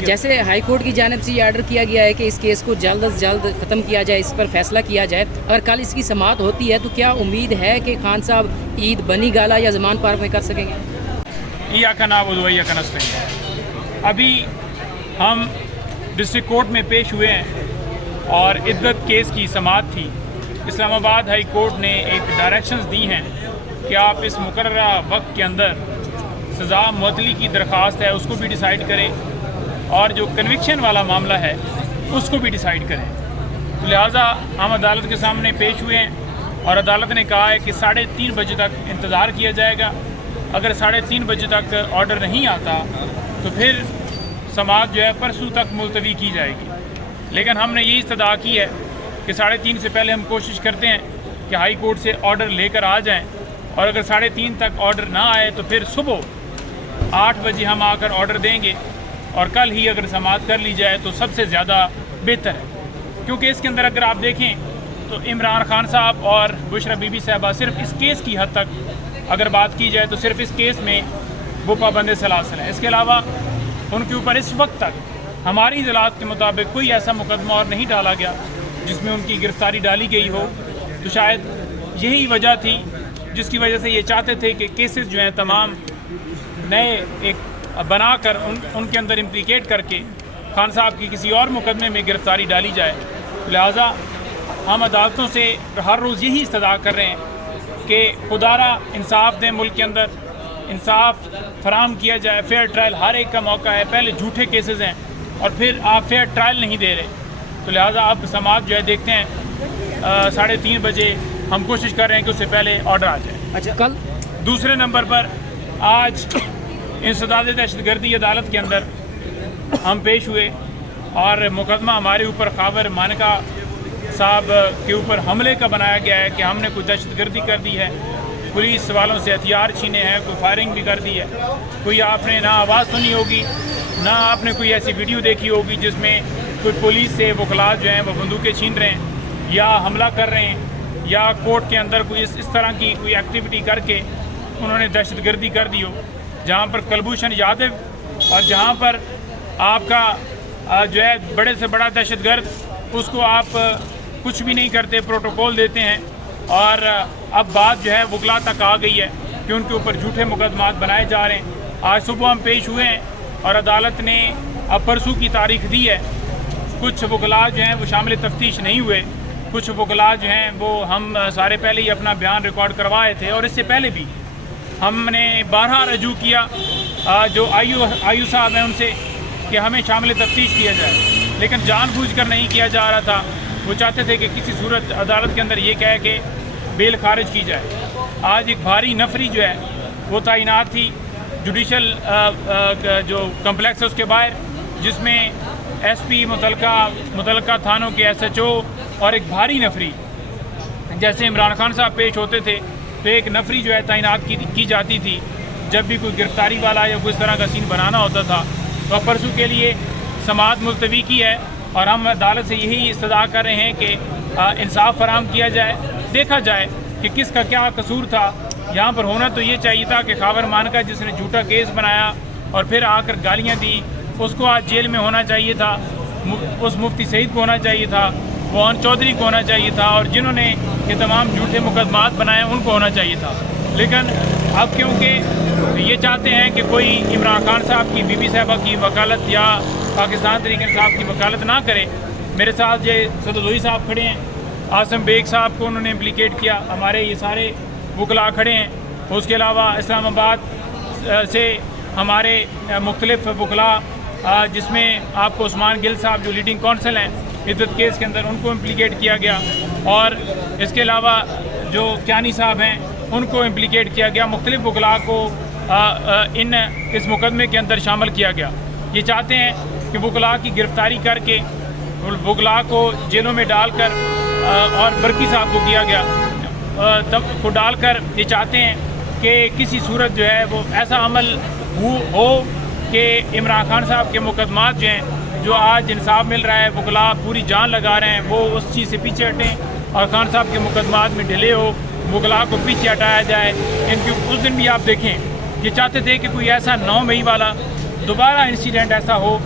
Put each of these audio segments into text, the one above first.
جیسے high court کی جانب سے یہ آرڈر کیا گیا ہے کہ اس کیس کو جلد از جلد ختم کیا جائے، اس پر فیصلہ کیا جائے، اگر کل اس کی سماعت ہوتی ہے تو کیا امید ہے کہ خان صاحب عید بنی گالا یا زمان پارک میں کر سکیں گے؟ ایاک نعبد و ایاک نستعین ابھی ہم ڈسٹرکٹ کورٹ میں پیش ہوئے ہیں اور عدت کیس کی سماعت تھی۔ اسلام آباد ہائی کورٹ نے ایک ڈائریکشنز دی ہیں کہ آپ اس مقررہ وقت کے اندر سزا معطلی کی درخواست ہے اس کو بھی ڈیسائیڈ کریں اور جو کنوکشن والا معاملہ ہے اس کو بھی ڈیسائیڈ کریں۔ تو لہٰذا ہم عدالت کے سامنے پیش ہوئے ہیں اور عدالت نے کہا ہے کہ 3:30 بجے تک انتظار کیا جائے گا۔ اگر 3:30 بجے تک آرڈر نہیں آتا تو پھر سماعت جو ہے پرسوں تک ملتوی کی جائے گی، لیکن ہم نے یہی استدعا کی ہے کہ 3:30 سے پہلے ہم کوشش کرتے ہیں کہ ہائی کورٹ سے آرڈر لے کر آ جائیں، اور اگر 3:30 تک آرڈر نہ آئے تو پھر صبح 8 بجے ہم آ کر آرڈر دیں گے، اور کل ہی اگر سماعت کر لی جائے تو سب سے زیادہ بہتر ہے، کیونکہ اس کے اندر اگر آپ دیکھیں تو عمران خان صاحب اور بشرا بی بی صاحبہ صرف اس کیس کی حد تک اگر بات کی جائے تو صرف اس کیس میں وہ پابند سلاسل ہیں۔ اس کے علاوہ ان کے اوپر اس وقت تک ہماری اطلاعات کے مطابق کوئی ایسا مقدمہ اور نہیں ڈالا گیا جس میں ان کی گرفتاری ڈالی گئی ہو، تو شاید یہی وجہ تھی جس کی وجہ سے یہ چاہتے تھے کہ کیسز جو ہیں تمام نئے ایک بنا کر ان کے اندر امپلیکیٹ کر کے خان صاحب کی کسی اور مقدمے میں گرفتاری ڈالی جائے۔ لہٰذا ہم عدالتوں سے ہر روز یہی استدعا کر رہے ہیں کہ خدا را انصاف دیں، ملک کے اندر انصاف فراہم کیا جائے، فیئر ٹرائل ہر ایک کا موقع ہے، پہلے جھوٹے کیسز ہیں اور پھر آپ فیئر ٹرائل نہیں دے رہے، تو لہٰذا آپ سماعت جو ہے دیکھتے ہیں 3:30 بجے ہم کوشش کر رہے ہیں کہ اس سے پہلے آرڈر آ جائے۔ اچھا، کل دوسرے نمبر پر آج انسداد دہشت گردی عدالت کے اندر ہم پیش ہوئے اور مقدمہ ہمارے اوپر خاور مانکا صاحب کے اوپر حملے کا بنایا گیا ہے کہ ہم نے کوئی دہشت گردی کر دی ہے، پولیس والوں سے ہتھیار چھینے ہیں، کوئی فائرنگ بھی کر دی ہے۔ کوئی آپ نے نہ آواز سنی ہوگی نہ آپ نے کوئی ایسی ویڈیو دیکھی ہوگی جس میں کوئی پولیس سے وکلاء جو ہیں وہ بندوقیں چھین رہے ہیں یا حملہ کر رہے ہیں یا کورٹ کے اندر کوئی اس طرح کی کوئی ایکٹیویٹی کر کے انہوں نے دہشت گردی کر دی ہو، جہاں پر کلبھوشن یادو اور جہاں پر آپ کا جو ہے بڑے سے بڑا دہشت گرد اس کو آپ کچھ بھی نہیں کرتے، پروٹوکول دیتے ہیں، اور اب بات جو ہے وکلاء تک آ گئی ہے کہ ان کے اوپر جھوٹے مقدمات بنائے جا رہے ہیں۔ آج صبح ہم پیش ہوئے ہیں اور عدالت نے اب پرسوں کی تاریخ دی ہے۔ کچھ وکلاء جو ہیں وہ شامل تفتیش نہیں ہوئے، کچھ وکلاء جو ہیں وہ ہم سارے پہلے ہی اپنا بیان ریکارڈ کروائے تھے، اور اس سے پہلے بھی ہم نے بارہا رجوع کیا جو آئیو صاحب ہیں ان سے کہ ہمیں شامل تفتیش کیا جائے، لیکن جان بوجھ کر نہیں کیا جا رہا تھا۔ وہ چاہتے تھے کہ کسی صورت عدالت کے اندر یہ کہے کہ بیل خارج کی جائے۔ آج ایک بھاری نفری جو ہے وہ تعینات تھی جوڈیشل جو کمپلیکس ہے اس کے باہر، جس میں ایس پی متعلقہ تھانوں کے SHO اور ایک بھاری نفری جیسے عمران خان صاحب پیش ہوتے تھے تو ایک نفری جو ہے تعینات کی جاتی تھی جب بھی کوئی گرفتاری والا یا کوئی اس طرح کا سین بنانا ہوتا تھا۔ تو پرسوں کے لیے سماعت ملتوی کی ہے اور ہم عدالت سے یہی استدعا کر رہے ہیں کہ انصاف فراہم کیا جائے، دیکھا جائے کہ کس کا کیا قصور تھا۔ یہاں پر ہونا تو یہ چاہیے تھا کہ خاور مانکا جس نے جھوٹا کیس بنایا اور پھر آ کر گالیاں دی اس کو آج جیل میں ہونا چاہیے تھا، اس مفتی سعید کو ہونا چاہیے تھا، وہن چودھری کو ہونا چاہیے تھا، اور جنہوں نے یہ تمام جھوٹے مقدمات بنائے ان کو ہونا چاہیے تھا۔ لیکن اب کیونکہ یہ چاہتے ہیں کہ کوئی عمران خان صاحب کی بی بی صاحبہ کی وکالت یا پاکستان تحریک انصاف کی وکالت نہ کرے۔ میرے ساتھ یہ سدوزوئی صاحب کھڑے ہیں، عاصم بیگ صاحب کو انہوں نے امپلیکیٹ کیا، ہمارے یہ سارے وکلاء کھڑے ہیں، اس کے علاوہ اسلام آباد سے ہمارے مختلف وکلاء جس میں آپ کو عثمان گل صاحب جو لیڈنگ کونسل ہیں عدت کیس کے اندر ان کو امپلیکیٹ کیا گیا، اور اس کے علاوہ جو کیانی صاحب ہیں ان کو امپلیکیٹ کیا گیا، مختلف وکلاء کو اس مقدمے کے اندر شامل کیا گیا۔ یہ چاہتے ہیں کہ وکلاء کی گرفتاری کر کے وکلاء کو جیلوں میں ڈال کر اور برقی صاحب کو کیا گیا کو ڈال کر یہ چاہتے ہیں کہ کسی صورت جو ہے وہ ایسا عمل ہو کہ عمران خان صاحب کے مقدمات جو ہیں جو آج انصاف مل رہا ہے، وکلاء پوری جان لگا رہے ہیں، وہ اس چیز سے پیچھے ہٹیں اور خان صاحب کے مقدمات میں ڈھلے ہو، وکلاء کو پیچھے ہٹایا جائے۔ ان کی اس دن بھی آپ دیکھیں یہ چاہتے تھے کہ کوئی ایسا 9 مئی والا دوبارہ انسیڈنٹ ایسا ہو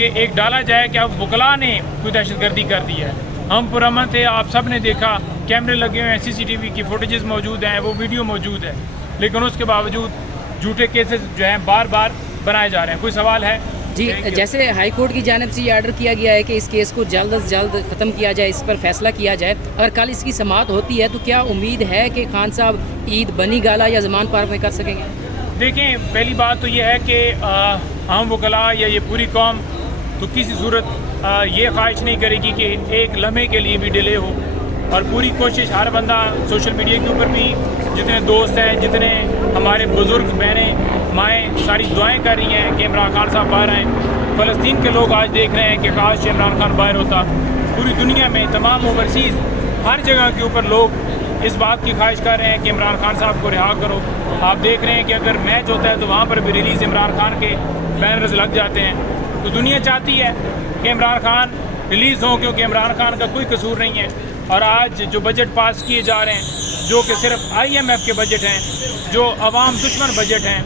کہ ایک ڈالا جائے کہ اب وکلاء نے کوئی دہشت گردی کر دی ہے. ہم پرامن تھے, آپ سب نے دیکھا, کیمرے لگے ہوئے ہیں, CCTV کی فوٹیجز موجود ہیں, وہ ویڈیو موجود ہے, لیکن اس کے باوجود جھوٹے کیسز جو ہیں بار بار بنائے جا رہے ہیں. کوئی سوال ہے؟ جی, جیسے ہائی کورٹ کی جانب سے یہ آرڈر کیا گیا ہے کہ اس کیس کو جلد از جلد ختم کیا جائے, اس پر فیصلہ کیا جائے, اگر کل اس کی سماعت ہوتی ہے تو کیا امید ہے کہ خان صاحب عید بنی گالا یا زمان پارک میں کر سکیں گے؟ دیکھیں, پہلی بات تو یہ ہے کہ عام وکلاء یا یہ پوری قوم تو کسی صورت یہ خواہش نہیں کرے گی کہ ایک لمحے کے لیے بھی ڈیلے ہو, اور پوری کوشش ہر بندہ سوشل میڈیا کے اوپر بھی, جتنے دوست ہیں, جتنے ہمارے بزرگ بہنیں مائیں, ساری دعائیں کر رہی ہیں کہ عمران خان صاحب باہر آئیں. فلسطین کے لوگ آج دیکھ رہے ہیں کہ کاش عمران خان باہر ہوتا. پوری دنیا میں تمام اوورسیز ہر جگہ کے اوپر لوگ اس بات کی خواہش کر رہے ہیں کہ عمران خان صاحب کو رہا کرو. آپ دیکھ رہے ہیں کہ اگر میچ ہوتا ہے تو وہاں پر بھی ریلیز عمران خان کے بینرز لگ جاتے ہیں. تو دنیا چاہتی ہے کہ عمران خان ریلیز ہوں, کیونکہ عمران خان کا کوئی قصور نہیں ہے. اور آج جو بجٹ پاس کیے جا رہے ہیں, جو کہ صرف IMF کے بجٹ ہیں, جو عوام دشمن بجٹ ہیں,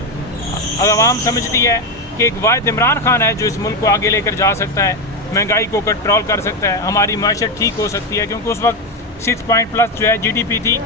عوام سمجھتی ہے کہ ایک واحد عمران خان ہے جو اس ملک کو آگے لے کر جا سکتا ہے, مہنگائی کو کنٹرول کر سکتا ہے, ہماری معیشت ٹھیک ہو سکتی ہے. کیونکہ اس وقت 6 پوائنٹ پلس جو ہے GDP تھی,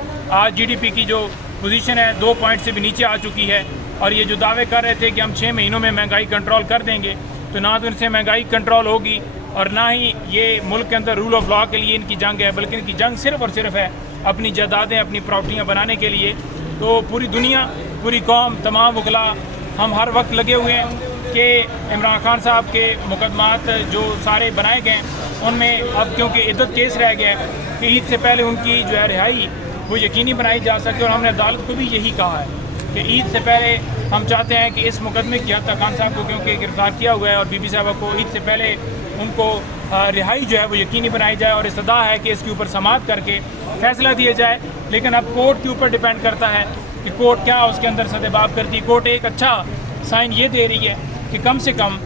آج GDP کی جو پوزیشن ہے 2 پوائنٹ سے بھی نیچے آ چکی ہے. اور یہ جو دعوے کر رہے تھے کہ ہم 6 مہینوں میں مہنگائی کنٹرول کر دیں گے, تو نہ تو ان سے مہنگائی کنٹرول ہوگی اور نہ ہی یہ ملک کے اندر رول آف لاء کے لیے ان کی جنگ ہے, بلکہ ان کی جنگ صرف اور صرف ہے اپنی جائیدادیں, اپنی پراپرٹیاں بنانے کے لیے. تو پوری دنیا, پوری قوم, تمام وکلاء ہم ہر وقت لگے ہوئے ہیں کہ عمران خان صاحب کے مقدمات جو سارے بنائے گئے ہیں ان میں اب کیونکہ عدت کیس رہ گیا ہے کہ عید سے پہلے ان کی جو ہے رہائی وہ یقینی بنائی جا سکے. اور ہم نے عدالت کو بھی یہی کہا ہے کہ عید سے پہلے ہم چاہتے ہیں کہ اس مقدمے کی حد تک خان صاحب کو کیونکہ گرفتار کیا ہوا ہے, اور بی بی صاحبہ کو عید سے پہلے ان کو رہائی جو ہے وہ یقینی بنائی جائے. اور استدعا ہے کہ اس کے اوپر سماعت کر کے فیصلہ دیا جائے. لیکن اب کورٹ کے اوپر ڈیپینڈ کرتا ہے کہ کورٹ کیا اس کے اندر سدباب کرتی ہے. کورٹ ایک اچھا سائن یہ دے رہی ہے کہ کم سے کم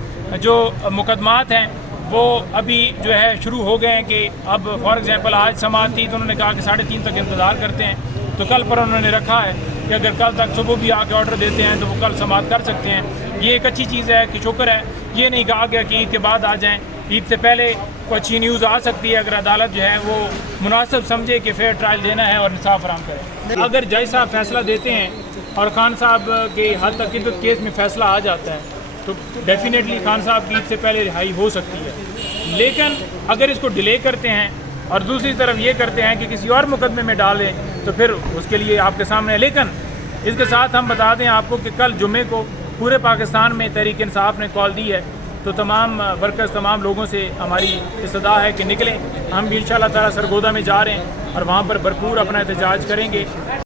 جو مقدمات ہیں وہ ابھی جو ہے شروع ہو گئے ہیں. کہ اب فار ایگزامپل آج سماعت تھی تو انہوں نے کہا کہ 3:30 تک انتظار کرتے ہیں, تو کل پر انہوں نے رکھا ہے کہ اگر کل تک صبح بھی آ کے آرڈر دیتے ہیں تو وہ کل سماعت کر سکتے ہیں. یہ ایک اچھی چیز ہے کہ شکر ہے, یہ نہیں کہا گیا کہ عید کے بعد آ جائیں. عید سے پہلے کوئی اچھی نیوز آ سکتی ہے اگر عدالت جو ہے وہ مناسب سمجھے کہ فیئر ٹرائل دینا ہے اور انصاف فراہم کرے. اگر جج صاحب فیصلہ دیتے ہیں اور خان صاحب کے حد تک عدت کیس میں فیصلہ آ جاتا ہے تو ڈیفینیٹلی خان صاحب کی عید سے پہلے رہائی ہو سکتی ہے. لیکن اگر اس کو ڈیلے کرتے ہیں اور دوسری طرف یہ کرتے ہیں کہ کسی اور مقدمے میں ڈالیں تو پھر اس کے لیے آپ کے سامنے ہے. لیکن اس کے ساتھ ہم بتا دیں آپ کو کہ کل جمعے کو پورے پاکستان میں تحریک انصاف نے کال دی ہے, تو تمام ورکرز, تمام لوگوں سے ہماری استدعا ہے کہ نکلیں. ہم بھی انشاءاللہ تعالی سرگودا میں جا رہے ہیں اور وہاں پر بھرپور اپنا احتجاج کریں گے.